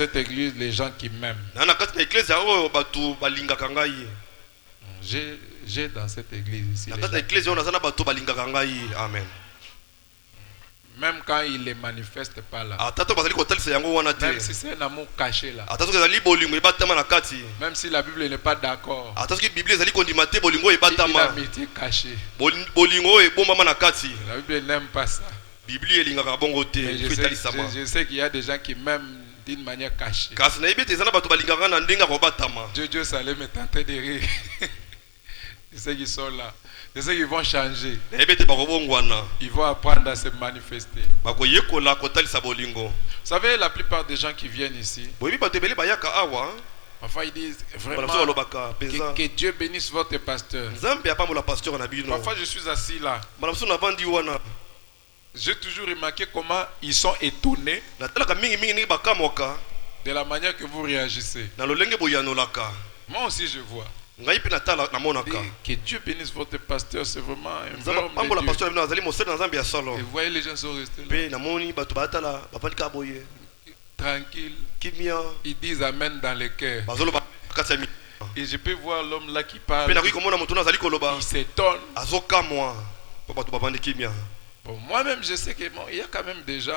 cette église les gens qui m'aiment. J'ai dans cette église ici. Amen. Même quand il ne les manifeste pas là. Même si c'est un amour caché là. Même si la Bible n'est pas d'accord. Il a l'amitié cachée. La Bible n'aime pas ça. Mais je sais qu'il y a des gens qui m'aiment d'une manière cachée. Dieu Salem est en train de rire. Je sais qu'ils sont là. Je sais qu'ils vont changer. Ils vont apprendre à se manifester. Vous savez, la plupart des gens qui viennent ici, parfois ils disent vraiment que Dieu bénisse votre pasteur. Parfois je suis assis là. J'ai toujours remarqué comment ils sont étonnés de la manière que vous réagissez. Moi aussi je vois. Que Dieu bénisse votre pasteur, c'est vraiment un vrai homme de Dieu. Et vous voyez, les gens sont restés là. Tranquille. Ils disent Amen dans les cœurs. Et je peux voir l'homme là qui parle. Il s'étonne. Bon, moi-même, je sais qu'il y a quand même des gens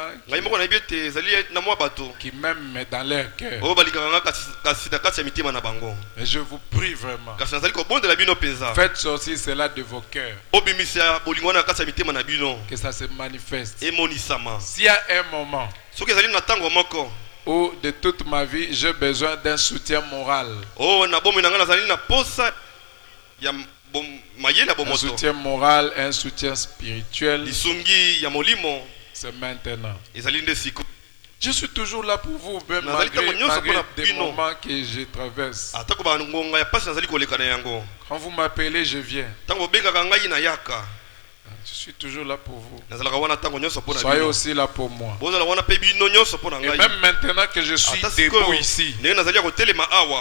qui m'aiment dans leur cœur. Mais je vous prie vraiment. Faites sortir cela de vos cœurs. Que ça se manifeste. S'il y a un moment où de toute ma vie j'ai besoin d'un soutien moral, un soutien moral, un soutien spirituel, c'est maintenant. Je suis toujours là pour vous, même malgré des moments que je traverse. Quand vous m'appelez, je viens. Je suis toujours là pour vous. Soyez aussi là pour moi. Et même maintenant que je suis debout ici,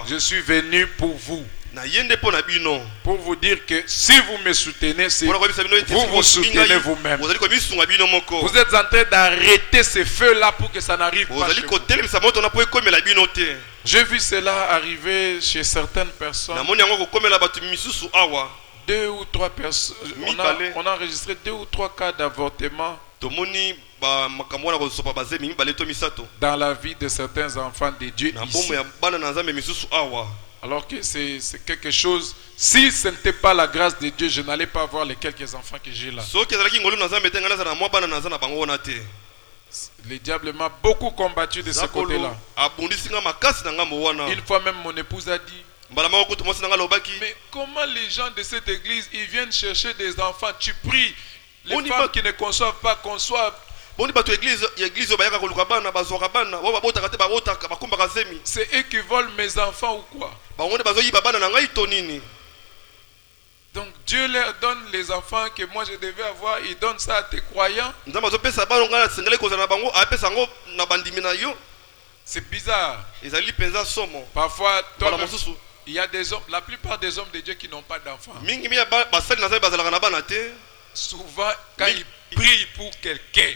je suis venu pour vous. Pour vous dire que si vous me soutenez, vous vous soutenez vous-même. Vous êtes en train d'arrêter ce feu-là pour que ça n'arrive pas chez vous. J'ai vu cela arriver chez certaines personnes. 2 ou 3 personnes. On a enregistré 2 ou 3 cas d'avortement dans la vie de certains enfants de Dieu ici. Alors que c'est quelque chose. Si ce n'était pas la grâce de Dieu, je n'allais pas voir les quelques enfants que j'ai là. Le diable m'a beaucoup combattu de ce côté-là. Une fois même mon épouse a dit: mais comment les gens de cette église, ils viennent chercher des enfants? Tu pries, les femmes qui ne conçoivent pas conçoivent. C'est eux qui volent mes enfants ou quoi? Donc Dieu leur donne les enfants que moi je devais avoir. Il donne ça à tes croyants. C'est bizarre. Parfois, il y a des hommes, la plupart des hommes de Dieu qui n'ont pas d'enfants. Souvent, quand ils prient pour quelqu'un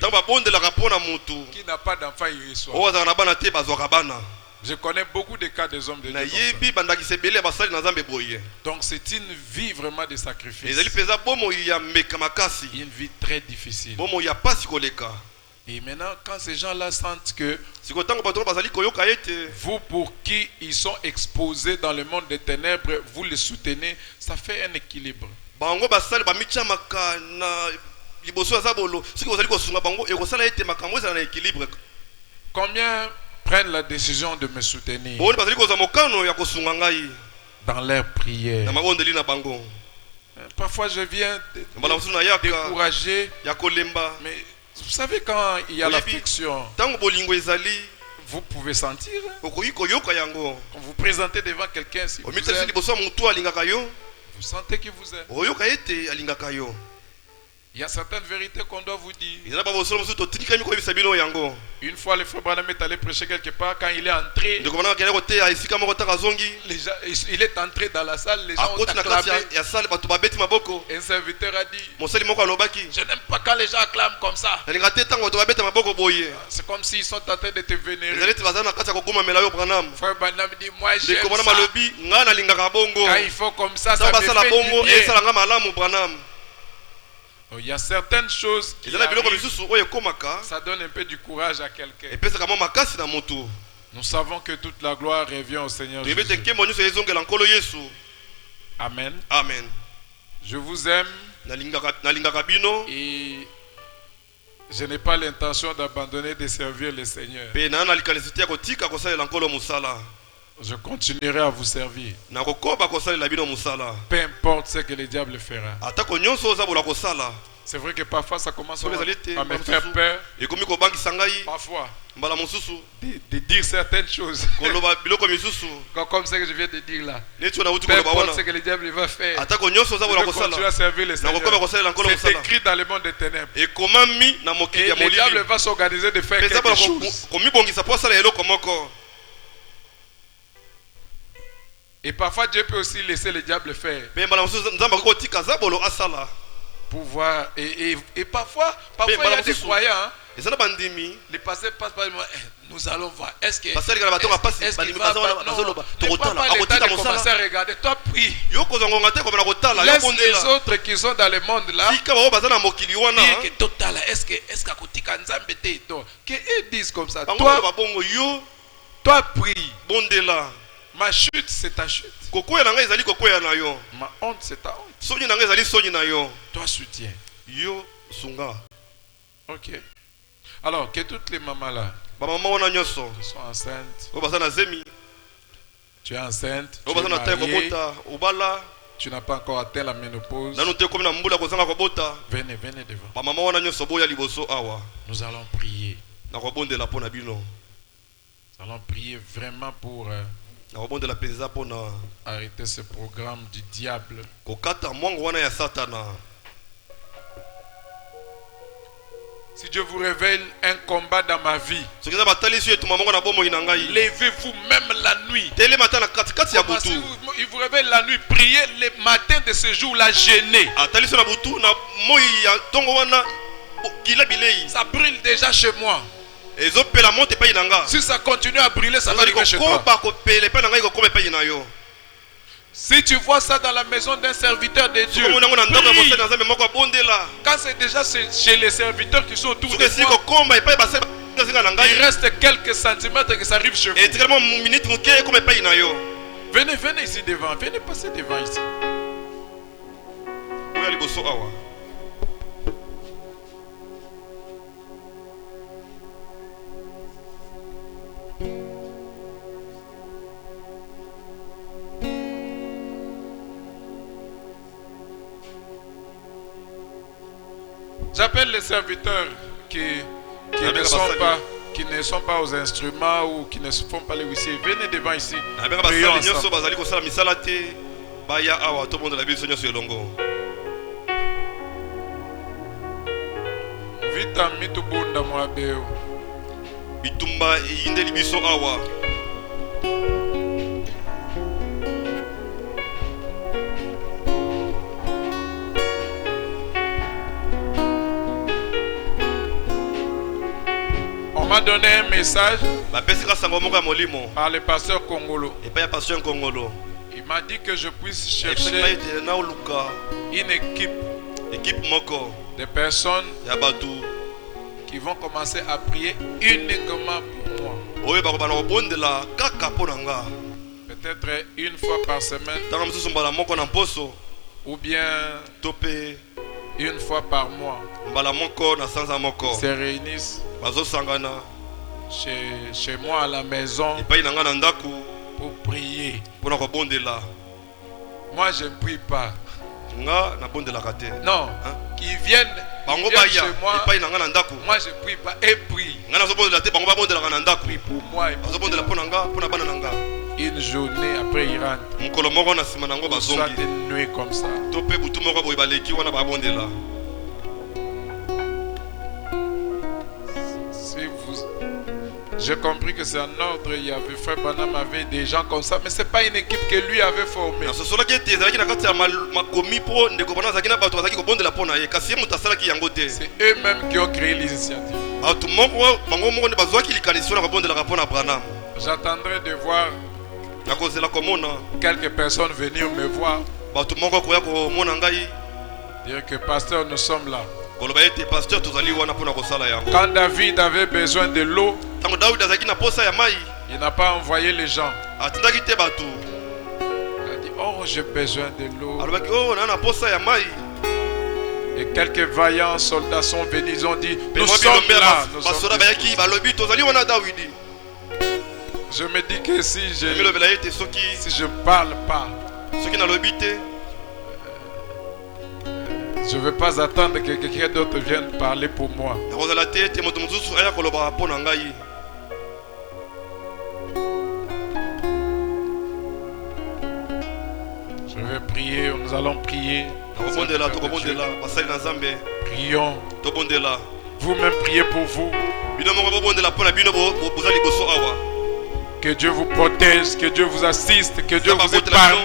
qui n'a pas d'enfant, il reçoit. Je connais beaucoup de cas des hommes de Dieu. Donc c'est une vie vraiment de sacrifice. Une vie très difficile. Et maintenant, quand ces gens-là sentent que vous, pour qui ils sont exposés dans le monde des ténèbres, vous les soutenez, ça fait un équilibre. Combien prennent la décision de me soutenir dans leurs prières? Parfois je viens décourager, mais vous savez, quand il y a l'affection, vous pouvez sentir. Quand vous présentez devant quelqu'un, si vous sentez qu'il vous aime. Il y a certaines vérités qu'on doit vous dire. Une fois, le frère Branham est allé prêcher quelque part. Quand il est entré, il est entré dans la salle. Les gens ont acclamé. Un serviteur a dit, je n'aime pas quand les gens acclament comme ça. C'est comme s'ils sont en train de te vénérer. Frère Branham dit, moi j'aime ça. Quand il faut comme ça, ça me fait du bien. Il y a certaines choses qui arrivent, ça donne un peu du courage à quelqu'un. Nous savons que toute la gloire revient au Seigneur Jésus. Amen. Amen. Je vous aime et je n'ai pas l'intention d'abandonner de servir le Seigneur. Je continuerai à vous servir. Peu importe ce que le diable fera. C'est vrai que parfois ça commence à me faire peur. Parfois. De dire certaines choses. Comme ce que je viens de dire là. Peu importe ce que le diable va faire. Je continue à servir le Seigneur. C'est écrit dans le monde des ténèbres. Et le diable va s'organiser de faire quelque chose. Et parfois Dieu peut aussi laisser le diable faire. Pour voir. Et parfois il y a des croyants. Les pasteurs passent par moi. Nous allons voir. Est-ce qu'il va pas l'état de commencer à regarder? Toi prie. Laisse les autres qui sont dans le monde là dire que total. Est-ce qu'à côté qu'ils disent comme ça? Toi prie. Ma chute, c'est ta chute. Ma honte, c'est ta honte. Toi soutiens. Ok. Alors, que toutes les mamans là sont enceintes. Tu es enceinte. Tu es mariée. Tu n'as pas encore atteint la ménopause. Venez devant. Nous allons prier. Nous allons prier vraiment pour arrêter ce programme du diable. Si Dieu vous révèle un combat dans ma vie, levez-vous même la nuit. Il vous révèle la nuit, priez le matin de ce jour-là, jeûnez. Ça brûle déjà chez moi. Si ça continue à brûler, ça va arriver chez toi. Si tu vois ça dans la maison d'un serviteur de Dieu, quand c'est déjà chez les serviteurs qui sont autour de toi, il reste quelques centimètres que ça arrive chez vous. Venez ici devant, venez passer devant ici. J'appelle les serviteurs qui ne sont pas aux instruments ou qui ne font pas les huissiers. Venez devant ici. Prions ensemble. Vita mitubunda mwabeo. Bitumba yinde libiso awa. On m'a donné un message par le pasteur Congolo. Il m'a dit que je puisse chercher une équipe de personnes qui vont commencer à prier uniquement pour moi. Peut-être une fois par semaine ou bien une fois par mois. Ils se réunissent chez moi à la maison pour prier. Moi je ne prie pas. Non, qu'ils viennent chez moi. Moi je ne prie pas et prie. Prie pour moi et pour une journée après il rentre. Soit une nuit comme ça. J'ai compris que c'est un ordre. Il y avait Frère Branham avait des gens comme ça, mais c'est pas une équipe que lui avait formée. C'est eux-mêmes qui ont créé l'initiative. J'attendrai de voir quelques personnes venir me voir. Dire que pasteur, nous sommes là. Quand David avait besoin de l'eau, il n'a pas envoyé les gens. Il a dit, oh, j'ai besoin de l'eau. Et quelques vaillants soldats sont venus, ils ont dit, nous sommes là. Je me dis que si je ne parle pas, je ne vais pas attendre que quelqu'un d'autre vienne parler pour moi. Je vais prier, nous allons prier. Prions. Vous-même priez pour vous. Que Dieu vous protège, que Dieu vous assiste, que Dieu vous épargne.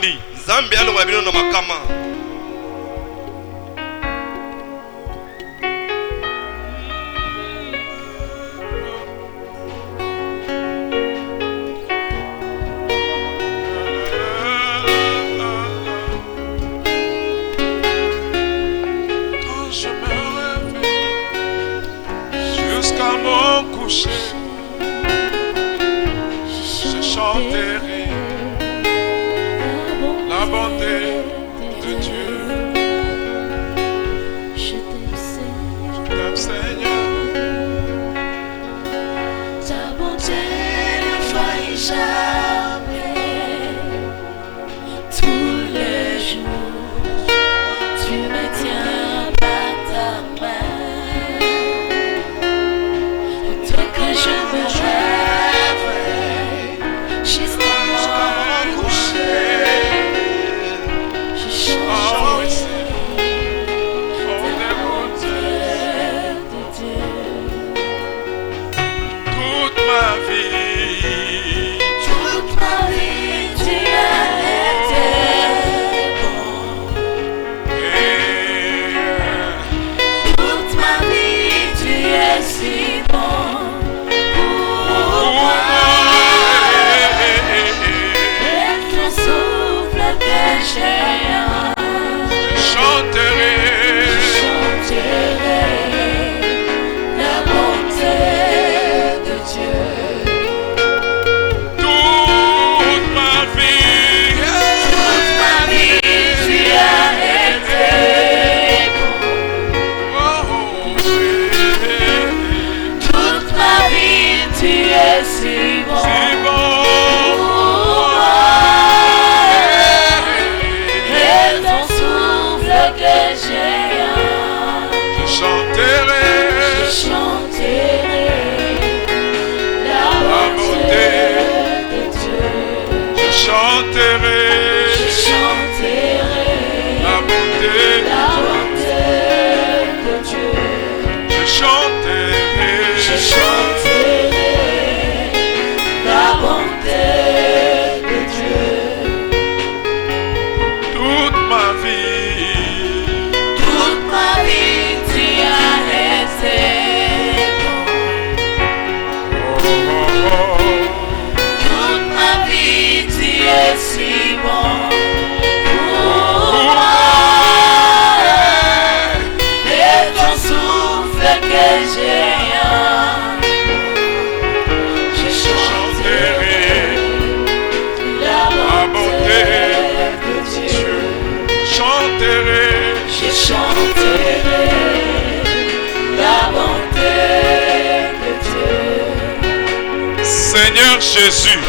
Jésus,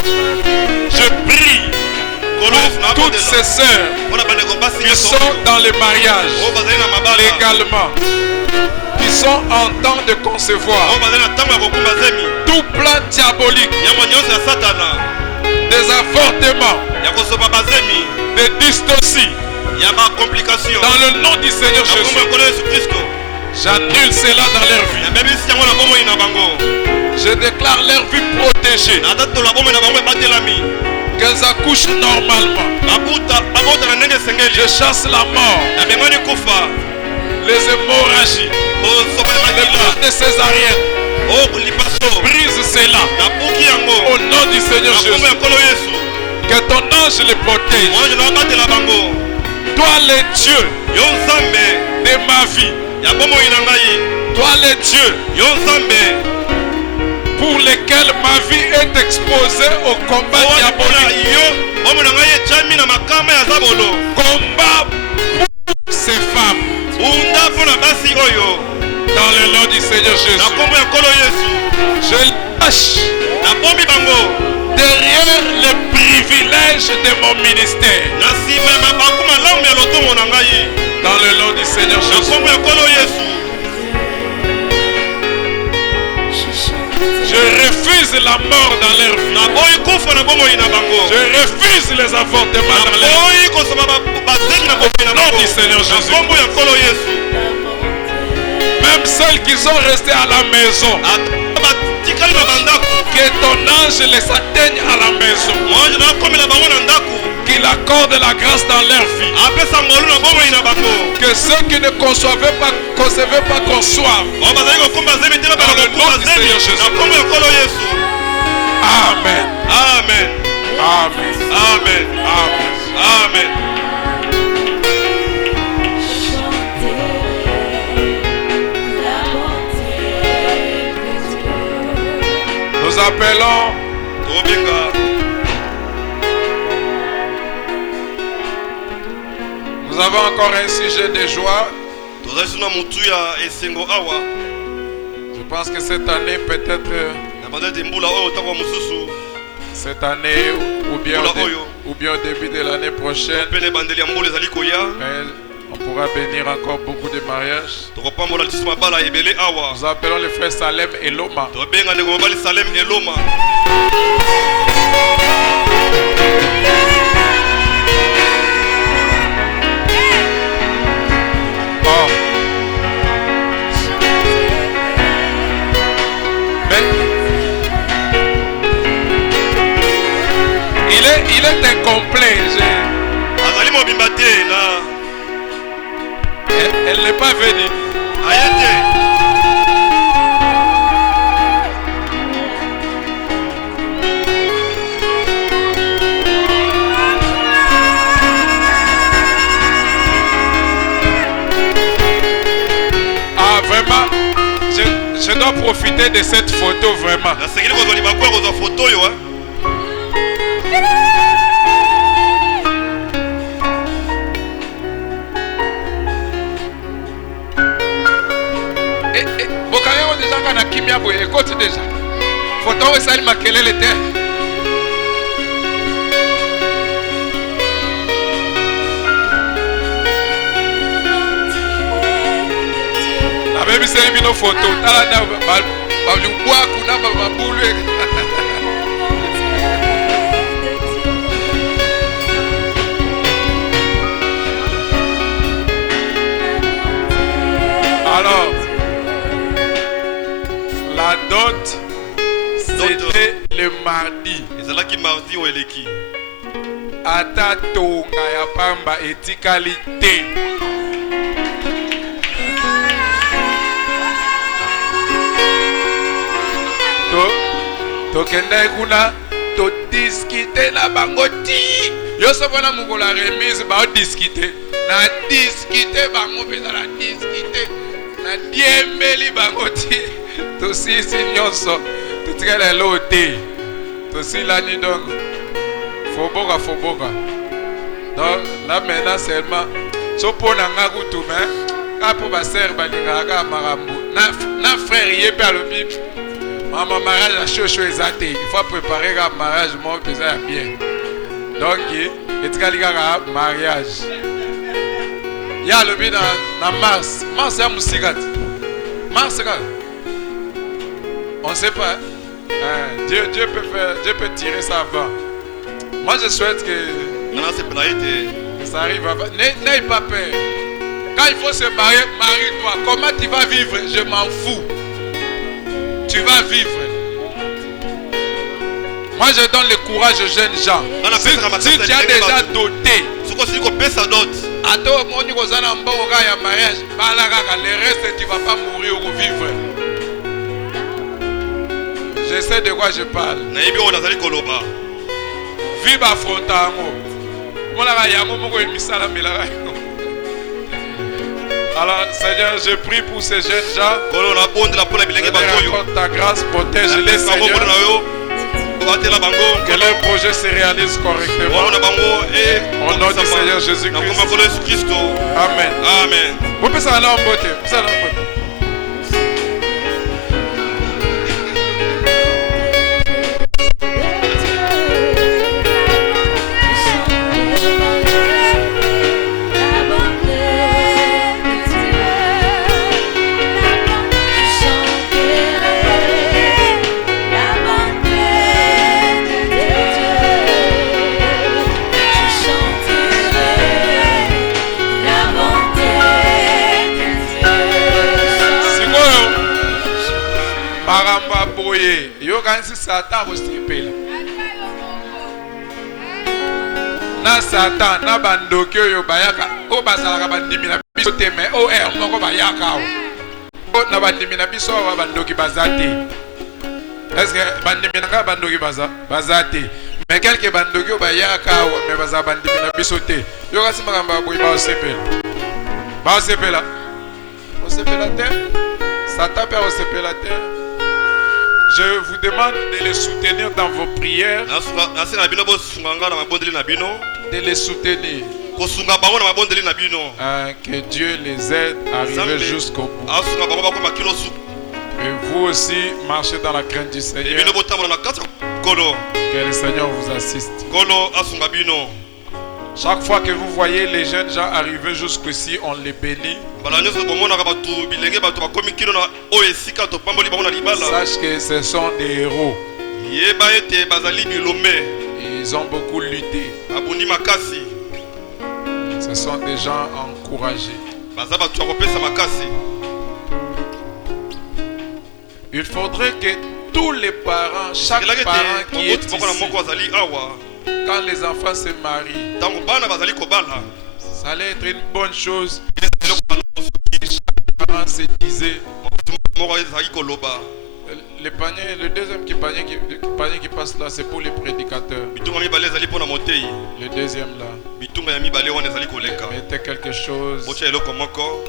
je prie pour toutes ces sœurs qui sont dans le mariage légalement, qui sont en temps de concevoir. Tout plan diabolique, des avortements, des dystocies, dans le nom du Seigneur Jésus, j'annule cela dans leur vie. Je déclare leur vie protégée. Qu'elles accouchent normalement. Je chasse la mort. Les hémorragies. Les plans de césarienne. Brise cela. Au nom du Seigneur Jésus. Que ton ange les protège. Toi le Dieu de ma vie. Toi le Dieu pour lesquels ma vie est exposée au combat diabolique. Combat pour ces femmes. Dans le nom du Seigneur Jésus. Je lâche derrière les privilèges de mon ministère. Dans le nom du Seigneur Jésus. Je refuse la mort dans leur vie. Je refuse les avortements dans leur vie. Au nom du Seigneur Jésus. Même celles qui sont restées à la maison. Que ton ange les atteigne à la maison. Qu'il accorde la grâce dans leur vie. Que ceux qui ne concevaient pas conçoivent. Dans le nom du Seigneur Jésus. Amen. Amen. Amen. Amen. Amen. Amen. Nous appelons nous avons encore un sujet de joie. Je pense que cette année peut-être cette année ou bien au début de l'année prochaine, on pourra bénir encore beaucoup de mariages. Nous appelons le frère Salem Eloma. Oh. Mais il est incomplet. Elle n'est pas venue. Ah, vraiment, je dois profiter de cette photo vraiment. Écoute déjà. Photo et ça il m'a quel est l'été. La même c'est une photo. Alors la dot, c'était le mardi. Ata tonga ya pamba etikalité. To kenda kuna to discuter na bango ti. Yo so bona mukola remise ba discuter. Na discuter bango pesa na discuter. Na diembeli bango ti. To si nyonso to tikala lote to si la ni donc foboka donc là maintenant seulement so pona nga kutu mais apo ba sœur balinga ka marambo na frère yepe alobi maman mariage la chocho ezate il faut préparer ka mariage mo pesa bien donc etikali ka mariage ya alobi na mars ya musikati mars ka. On ne sait pas. Dieu peut tirer ça avant. Moi, je souhaite que ça arrive avant. N'aie pas peur. Quand il faut se marier, marie-toi. Comment tu vas vivre? Je m'en fous. Tu vas vivre. Moi je donne le courage aux jeunes gens. Si tu as déjà doté, mariage, le reste tu ne vas pas mourir ou vivre. Je sais de quoi je parle. Vive à Frontango. Alors Seigneur, je prie pour ces jeunes gens. Ta grâce protège-les, Seigneur. Que leur projet se réalise correctement. Au nom du Seigneur Jésus-Christ. Amen. Amen. Vous pouvez aller en beauté. Yokansi Satan kosepela na Satan na bandoki oyo bayaka o bazalaka bandimi na biso te mais o moko bayaka o na bandimi na biso wa bandoki bazate. Est-ce que bandimi na bandoki bazate mais quelque bandoki o bayaka o mais baza bandimi na biso te. Yokansi makamba boyi ba osepela te Satan peut osepela te. Je vous demande de les soutenir dans vos prières. De les soutenir. Que Dieu les aide à arriver jusqu'au bout. Et vous aussi, marchez dans la crainte du Seigneur. Que le Seigneur vous assiste. Chaque fois que vous voyez les jeunes gens arriver jusqu'ici, on les bénit. Sache que ce sont des héros. Ils ont beaucoup lutté. Ce sont des gens encouragés. Il faudrait que tous les parents, chaque parent qui est ici, quand les enfants se marient, ça allait être une bonne chose. Chaque parent se disait, le deuxième panier qui passe là, c'est pour les prédicateurs. Le deuxième là, mettez quelque chose.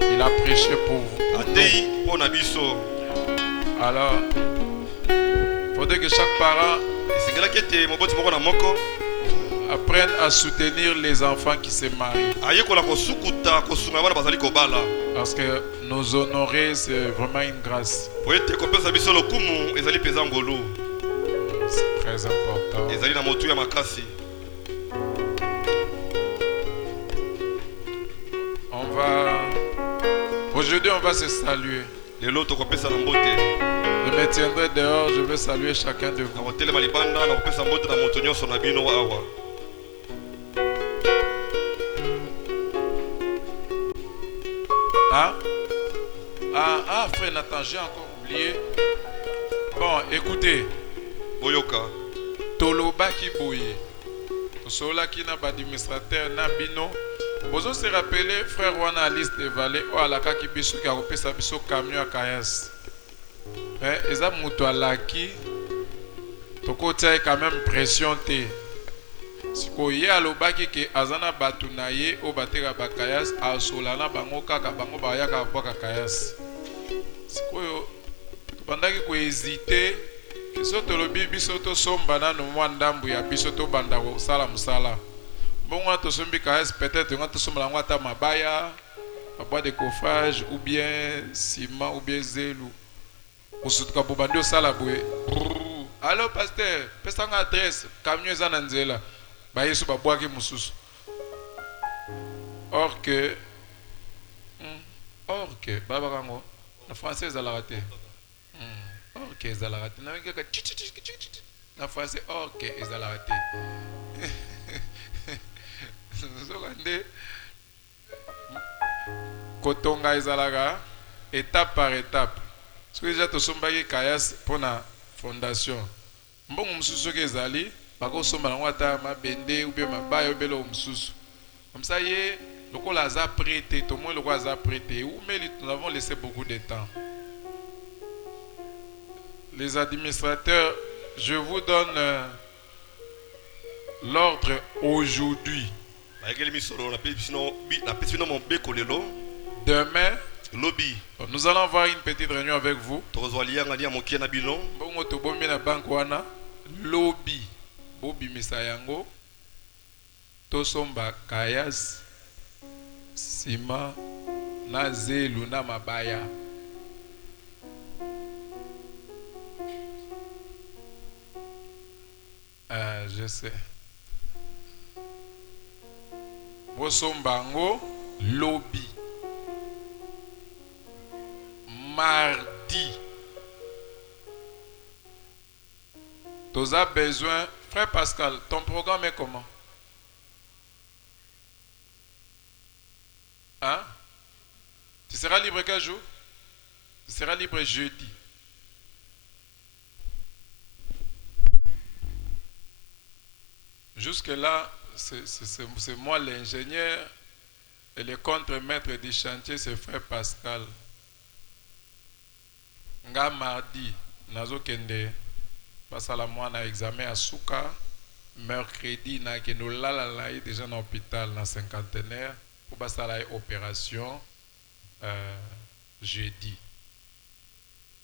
Il a prêché pour vous. Alors, il faudrait que chaque parent apprennent à soutenir les enfants qui se marient. Parce que nous honorer, c'est vraiment une grâce. C'est très important. Aujourd'hui, on va se saluer. Je me tiendrai dehors, je vais saluer chacun de vous. Frère Nathan, j'ai encore oublié. Bon, écoutez. Boyoka. Toloba qui boye. Sola qui n'a pas d'administrateur, n'a bino. Vous se rappelez, frère Wana Alice de Vallée, ou à la kaki biso qui a repéré sa biso camion à Kayas. Mais ils ont moutou à la qui. Toko tient quand même pression té. Si vous y a l'obaki que azana batunaye au batera bakayas a solana bango kaka bango bayaka boka kayas. Si vous pendant que vous hésitez que soto lobi bisoto sombana no mwandambu ya bisoto banda ko sala musala. Bon on to sombi kayas peut-être on to sombala ngata mabaya, bois de coffrage ou bien ciment ou bien zelu. Osutuka bobando sala boué. Allô pasteur, pesa nga adresse camion za nanzela. Ba yesu ba boaki mususu. Or que baba kango na français za la raté. Or que za la raté. Na ngeka na français or que za la raté. Zolande kotonga ezalaga étape par étape. Ce que déjà to sombaki kayas pour la fondation. mbongo mususu kezali bakosomba nango ata mabende ou bien mabaya ou bien lo mususu comme ça ye lokola aza prêté tout le monde lokola aza prêté ou mais nous avons laissé beaucoup de temps. Les administrateurs, je vous donne l'ordre aujourd'hui. Demain, nous allons avoir une petite réunion avec vous. Lobby. Bobi Misayango. Tosomba Kayas. Sima. Naze Luna Mabaya. Je sais. Bosombango lobby. Mardi. Tu as besoin. Frère Pascal, ton programme est comment? Hein? Tu seras libre quel jour? Tu seras libre jeudi. Jusque-là, c'est moi l'ingénieur et le contre-maître du chantier, c'est frère Pascal. Nga mardi, nazo kende, pasala moi na examen à Souka. Mercredi, na kendo la déjà dans l'hôpital, dans cinquantenaire, pour pasala opération jeudi.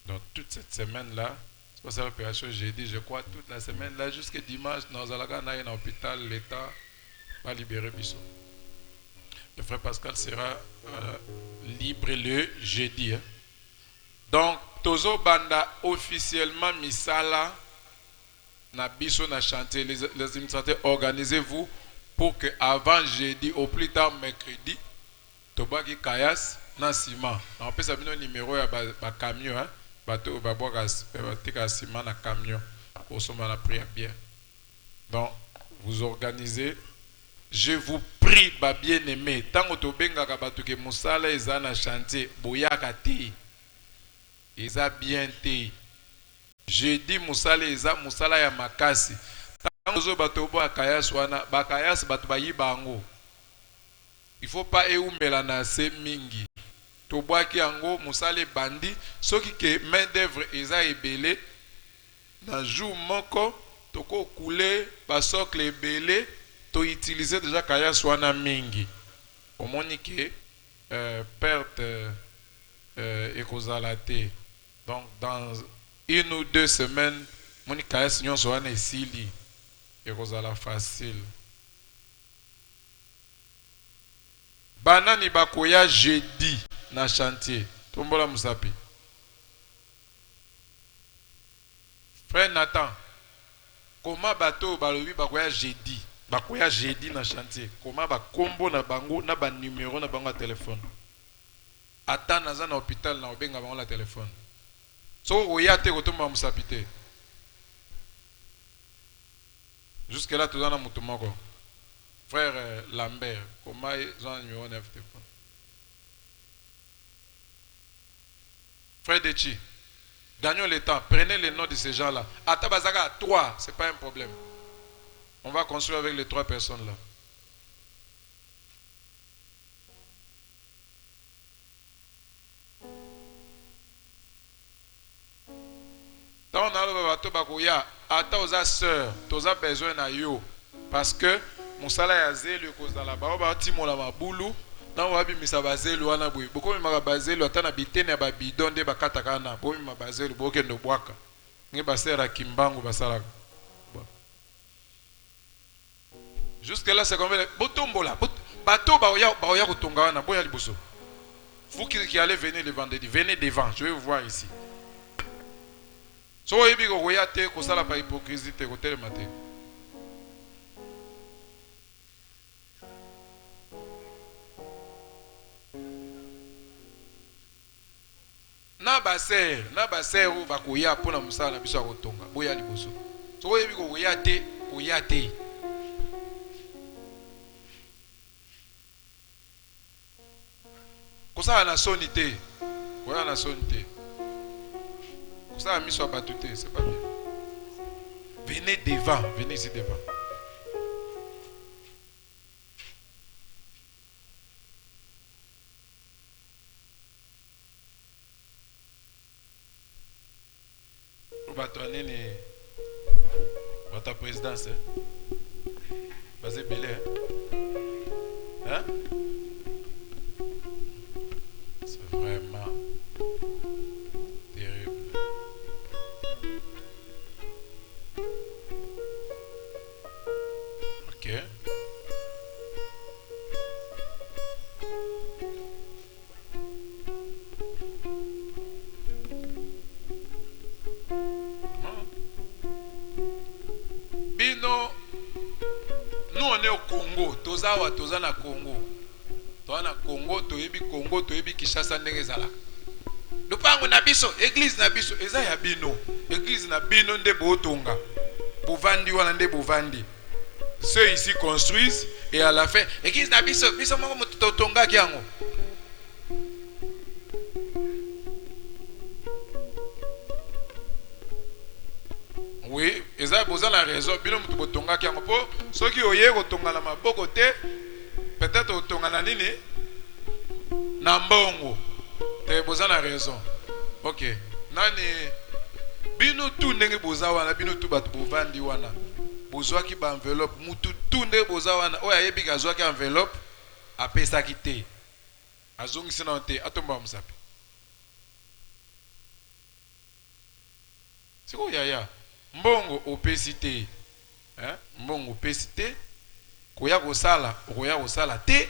Donc toute cette semaine-là, c'est ça l'opération jeudi, je crois, toute la semaine là, jusqu'à dimanche, nous allons aller dans l'hôpital, l'État va libérer Bissot. Le frère Pascal sera libre le jeudi. Hein. Donc, Tozo Banda officiellement Misala, na Bissot na chantier, les administrateurs, organisez-vous pour que avant jeudi, au plus tard mercredi, Tobaki Kayas, na ciment. On peut savoir le numéro de camion, hein. Bateau ciment na camion pour se la prière bien. Donc vous organisez. Je vous prie, bien aimé. Tant que tu benga kabatu ke musala eza na chantier, boyaka te. Eza bien te. Jeudi musala eza musala ya makasi. Tant que bato bo akayas wana, bakayas bato bayiba ngo. Il faut pas eumela na se mingi. Toboaki yango musale bandi soki ke main d'œuvre eza ebele na jour moko toko couler ba socle ebele to utiliser déjà kaya swana mingi omoni ke perte ekozala te. Donc dans une ou deux semaines moni kaya sinyo swana esili ekozala facile. Banani bakoya jeudi na chantier. Tombola Musapi. Frère Nathan, comment bateau balobi bakoya jeudi? Bakoya jeudi na chantier. Comment ba combo na bango na ba numéro na bango téléphone. Ata naza na hôpital na obenga bango la téléphone. So oyate ko tomba Musapi te. Jusque là tout dans mutu moko. Frère Lambert, comment ils ont un numéro 9 téléphone? Frère Dechi, gagnons le temps, prenez les noms de ces gens-là. À Tabazaka, 3, ce n'est pas un problème. On va construire avec les 3 personnes-là. Tant on a le bateau bakoya, ata oza sœur, toza besoin na yo, parce que musala ya zelu cause dans la ba ba timola mabulu. Non, wabi misabazelu wana boy. Boko mi magabazelu atana bitene ba bidon de bakata kana. Bo mi mabazelu boke ndo bwaka. Ngi basera kimbangu basala. Jusque là c'est comme botombola. Bato ba oya kotonga wana boya liboso. Vous qui allez venir le vendredi, venez devant, je vais vous voir ici. So yebi ko oya te ko sala pa hypocrisie te ko tele matin. Na baser ou bakoya pona musala na biso akotonga boya liboso. So yebi ko oya te. Kosa na sonité. Koya na sonité. Kosa miso abatuté, c'est pas bien. Venez devant, venez ici devant. Votre présidence, c'est belé, hein? C'est vraiment terrible. Ok. Nous on est au Congo, tozawa tozana Congo. Toana Congo, toyebi Congo, toyebi Kinshasa ndenge ezala. Lupango na biso, église na biso, eza ya bino. Église na bino nde botonga. Bovandi wana nde bovandi. Ceux ici construisent et à la fin, église na biso, biso moko mototonga kiango. Oui, eza boza la raison, bino mutu botonga kiango po soki oye kotonga na maboko te, peut-être otonga na nini? Na mbongo. Te boza la raison. OK. Nani bino tu ndenge boza wana, bino tu batu bovandi wana. Bozwaki ba enveloppe, mutu tu ndenge boza wana, oya yebi kazwaki enveloppe, apesaki te. Azongisi na te, atomba musapi. Siko yaya. Mbongo opesi te. Hein? Mbongo opesi te. Koya kosala, okoya kosala te.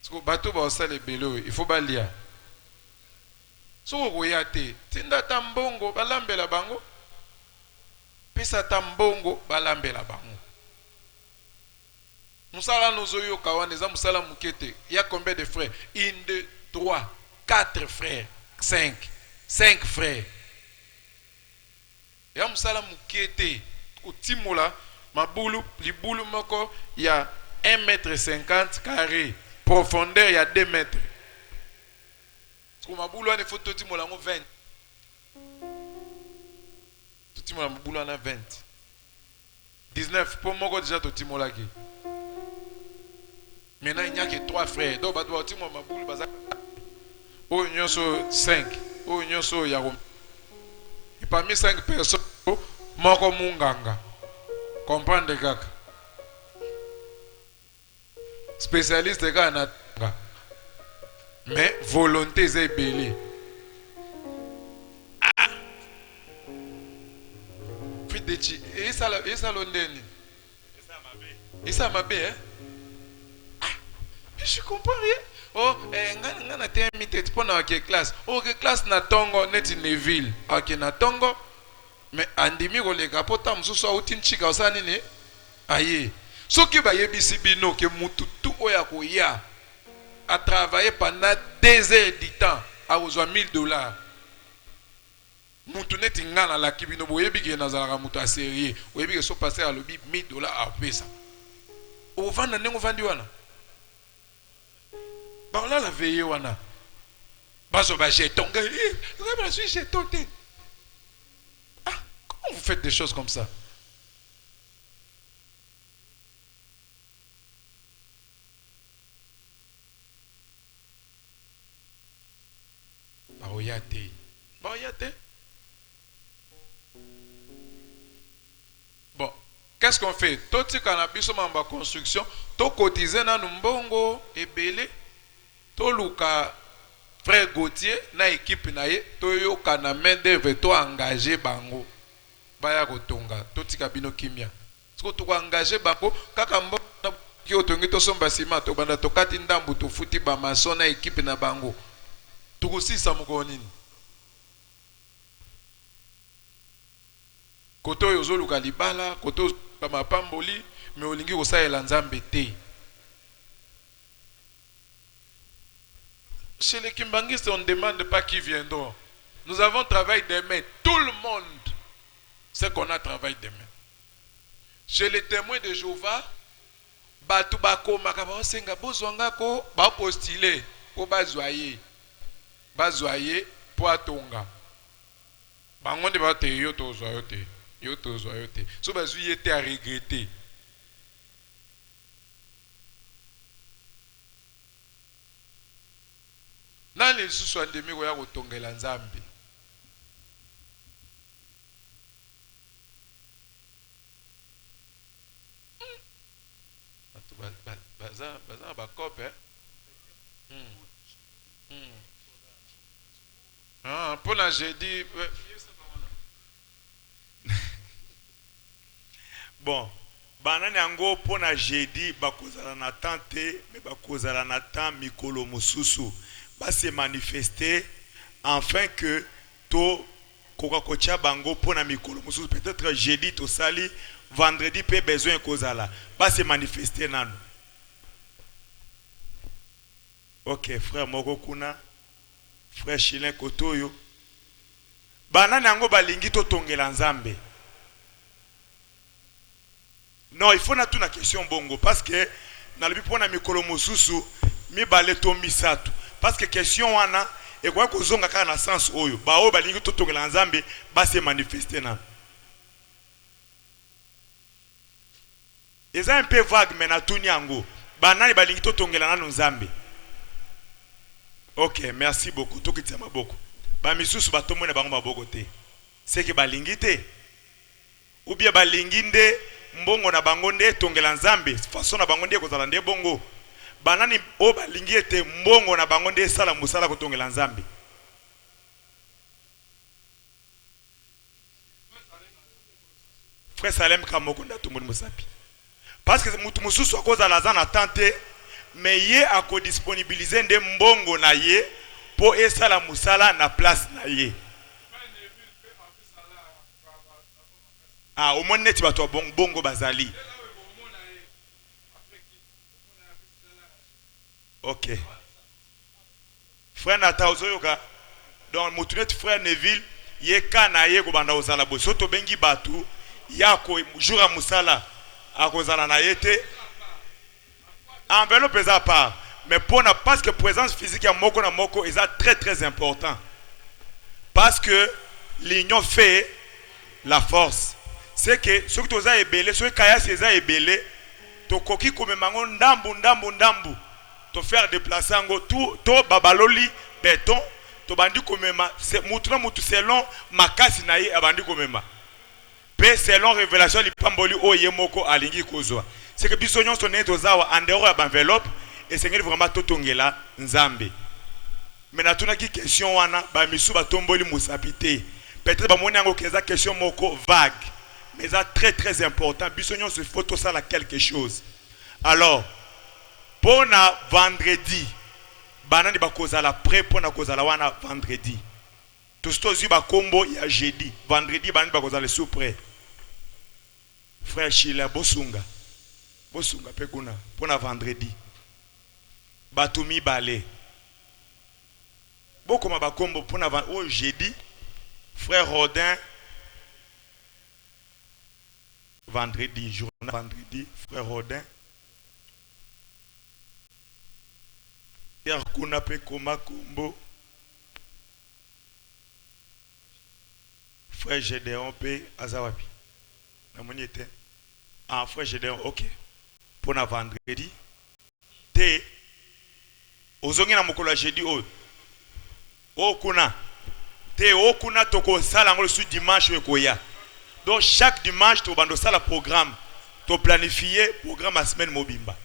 Siko bato ba osala ebelo, il faut balia. Soko koya te, tinda ta mbongo balambela bango. Pesa ta mbongo balambela bango. Musala nozoyo kawana eza musala mukete. Il y a combien de frères? 1, 2, 3, 4 frères, 5 frères. Il y a musala mukete. Utimola mabulu libulu moko il y a 1,50 m carré. Profondeur il y a 2 mètres. Mabulu ane faut totimola ngo 20. Totimola mabulu ane 20. 19 pour moko déjà totimola ki. Maintenant il n'y a que 3 frères. Donc bato totimola mabulu baza. O nyonso 5. O nyonso ya rom. Et parmi 5 personnes moko munganga. Comprendre kaka. Spécialiste ka na mais volonté est belée. Ah! Fidechi, et ça l'ondeni. Et ça m'a bien. Ah! Mais je comprends rien. Oh, ngana te imité pour na classe. Oh, que classe na tongo net in ville. OK na tongo. Mais andimi ko le kapota msusu auti nchika osani ni. Aye. Soki ba yebisi bino ke mutu tu oya ko ya. A travaillé pendant 2 heures du temps à besoin $1000. Moutou neti ngana la kibino boyebi ke nazalaka mutu a sérieux. Boyebi ke so passer à lobi $1000 à pesa. O vanda nengo vandi wana. Ba la la veille wana. Bazo ba jeton. Je suis jeton. Ah, comment vous faites des choses comme ça? Bon, qu'est-ce qu'on fait? Tout ce qu'on a besoin en construction, tout cotiser dans le mbongo et belé, tout le cas frère Gauthier na équipe naie, tout yo kana main d'œuvre to engagé bango, baya kotonga, tout ce kabino kimia. Ce que tu engagé bango, kaka mbongo na ki otongi to somba sima to banda to kati ndambu to futi ba maçon na équipe na bango. Tu aussi ça mukonini. Koto yozoluka libala, koto kama pamboli, mais olingi kosaela nzambe te. Chez les kimbangistes, on ne demande pas qui viendront. Nous avons travaillé demain. Tout le monde sait qu'on a travaillé demain. Chez les témoins de Jéhovah, batu bako makaba senga bozwanga ko ba postuler ko bazwaye. Bazwaye po atonga. Bango de ba te yo to zwa yo te. Yo tozwa yo te. So bazwi yete à regretter. Nani lisusu andemi koya kotongela Nzambe. Baza ba cope Ah, pour la jeudi. Bon, banani yango pour na jeudi bakozala na tante mais bakozala na temps mikolo mususu ba se manifester afin que to koka kocha bango pour na mikolo mususu peut-être jeudi to sali vendredi pe besoin kozala ba se manifester nanu. Ok, frère moko kuna frère Chilin Kotoyo banani yango balingi to tongela Nzambe. Non, il faut na tout na question bongo parce que na lebi pona mikolo mususu mi baleto misatu parce que question wana e kwa kozonga kaka na sens oyo ba o balingi to tongela Nzambe ba se manifester na. Eza un peu vague mais na tuni yango banani balingi to tongela na Nzambe. Ok, merci beaucoup. Tokitisa maboko. Ba misusu batomona bango maboko te. C'est que balingi te. Ou bien balingi nde mbongo na bango nde tongela Nzambe. Façon na bango nde kozala nde bongo. Banani o balingi ete mbongo na bango nde sala musala kotongela Nzambe. Frère Salem kamoko nda tumoni musapi. Parce que mutu mususu akozala za na tante mais ye ako disponibiliser nde mbongo na ye po esala musala na place na ye. Ah, au moins neti bato bongo bazali. Ok. Frère Nata ozoyoka. Donc mutunet frère Neville ye kana ye ko banda ozala bo soto bengi batu yako jour musala akozala na yete. Enveloppe à part, mais parce que présence physique à moko na moko est très très important. Parce que l'union fait la force. C'est que ce que tu as ébélé, ce que tu as ébélé, to koki comme mango ndambu, to faire déplacer ango tout to babaloli béton, to bandi comme ma c'est mutu selon makasi na ye abandi comme ma. Pe selon révélation li pamboli o yemoko alingi kozwa. C'est que bisognon son tozawa en dehors de l'enveloppe et c'est vraiment totongela Nzambe. Mais na tuna ki question wana ba misu ba tomboli musapité. Peut-être ba moni ngo keza question moko vague mais ça très très important. Bisognon se faut tout ça la quelque chose. Alors pour na vendredi banani ba kozala prêt pour na kozala wana vendredi. Tout ce que ba combo ya jeudi vendredi banani ba kozala sous prêt. Frère Chila Bosunga Bosunga pekuna pour na vendredi batumi balé beaucoup ma bakombo pour na oh jeudi frère Rodin vendredi journée vendredi frère Rodin hier kuna pe koma kombo frère Gédéon pe azawapi na moniete ah frère Gédéon ok pour na vendredi te ozongi na mokolo jeudi o kuna te o kuna toko sala ngolo su dimanche ekoya donc chaque dimanche to bando sala programme to planifier programme à semaine mobimba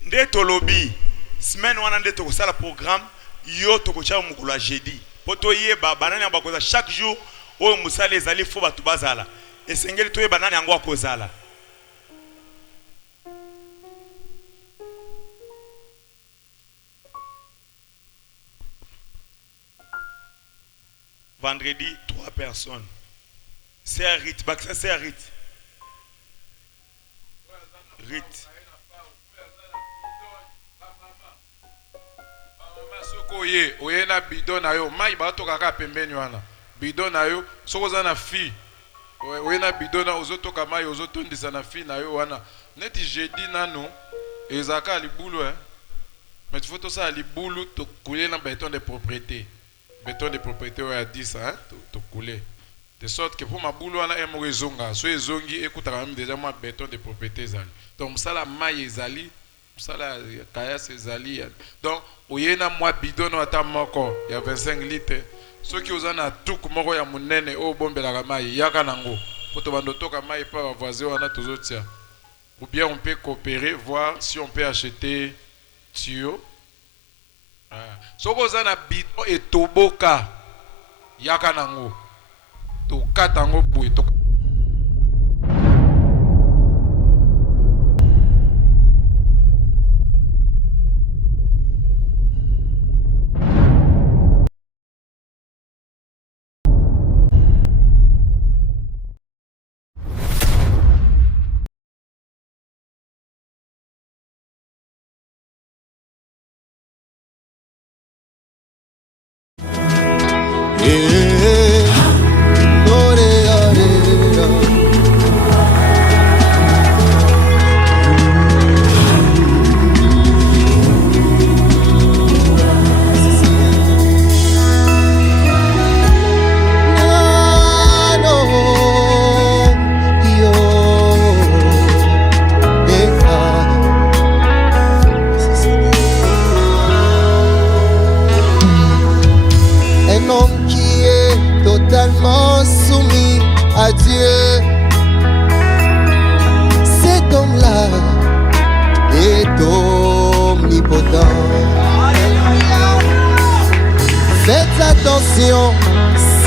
nde to lobi semaine wana nde to sala programme yo to ko cha mokolo jeudi poto yeba banani abakoza chaque jour o musale ezali fo batu bazala esengeli to yeba nani yango akozala vendredi 3 personnes c'est un rite c'est un rite Oye, oye na bidon na yo, mai ba to kaka pembeni wana. Bidon na yo, soko za na fi. Oye na bidon na ozoto kama yo ozoto ndisa na fi na yo wana. Neti jeudi nano, ezaka libulu Mais tu faut tout ça libulu to couler na béton de propriété. béton de propriété à 10 hein, tout couler. De sorte que pour ma boulot on a un mauvais zonga, soit zongi écoute quand même déjà moi béton de propriété zali. Donc ça la maille zali, ça la kaya zali. Donc au yena moi bidon no ata moko, il y a 25 litres. Ceux qui osent na tout moko ya munene o bombe la maille yaka nango. Pour te bando toka maille pas voisin on a toujours tia. Ou bien on peut coopérer voir si on peut acheter tuyau. Soko za na bidon et toboka yaka nango. To katango boy to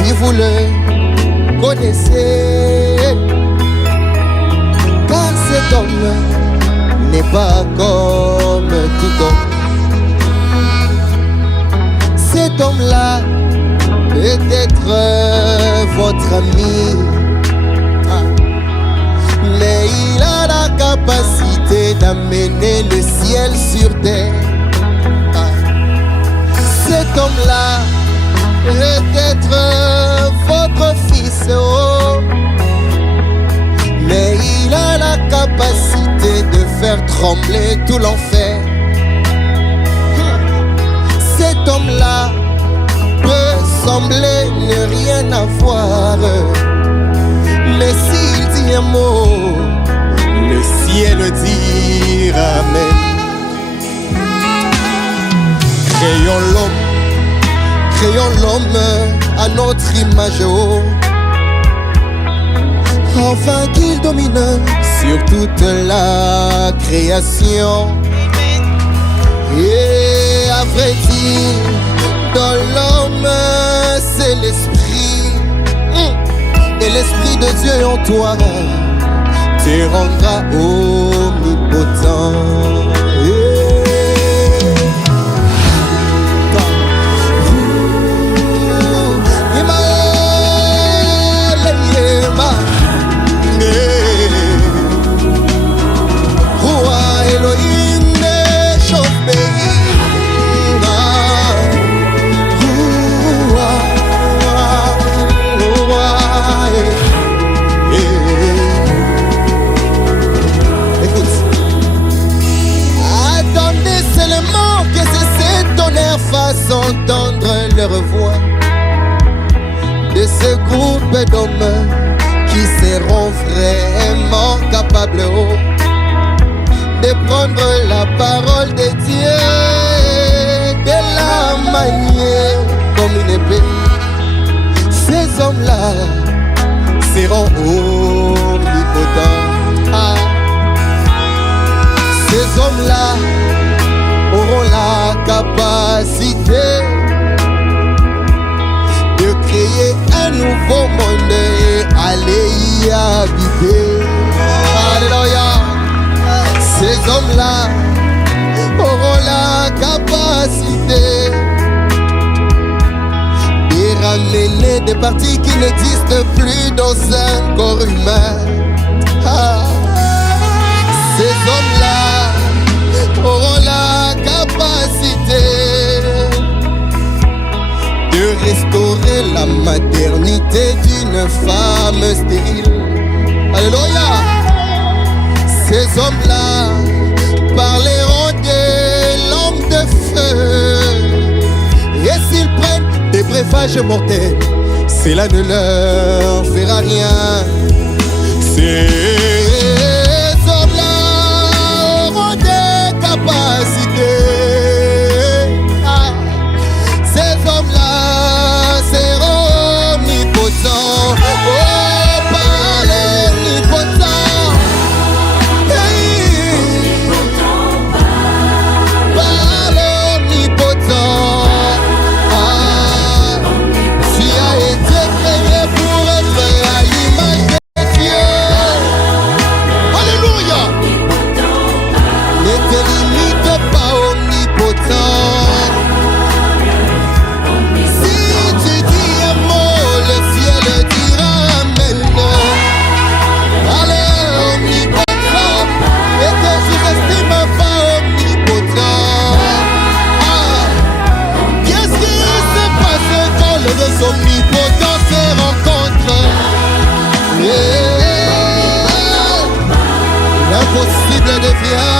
si vous le connaissez, car cet homme n'est pas comme tout homme. Cet homme-là peut être votre ami, mais il a la capacité d'amener le ciel sur terre. Cet homme-là peut-être votre fils, oh, mais il a la capacité de faire trembler tout l'enfer. Cet homme-là peut sembler ne rien avoir, mais s'il dit un mot, le ciel dira amen. Créons l'homme à notre image, oh, afin qu'il domine sur toute la création. Et à vrai dire, dans l'homme, c'est l'esprit, et l'esprit de Dieu en toi te rendra omnipotent. Entendre leur voix de ce groupe d'hommes qui seront vraiment capables, oh, de prendre la parole de Dieu, de la manier comme une épée. Ces hommes-là seront omnipotents. Ah. Ces hommes-là auront la capacité de créer un nouveau monde et aller y habiter. Alléluia. Ces hommes-là auront la capacité de ramener des parties qui n'existent plus dans un corps humain. Ah. Ces hommes-là auront la capacité de restaurer la maternité d'une femme stérile. Alléluia. Ces hommes-là parleront de l'homme de feu, et s'ils prennent des breuvages mortels, cela ne leur fera rien. Ces hommes-là auront des capacités. Ces hommes-là seront omnipotents. Oh, par l'omnipotent. Par l'omnipotent. Tu as été créé pour être à l'image de Dieu. Alléluia. Ne te limite pas omnipotent. Les omnipotents se rencontrent. L'impossible devient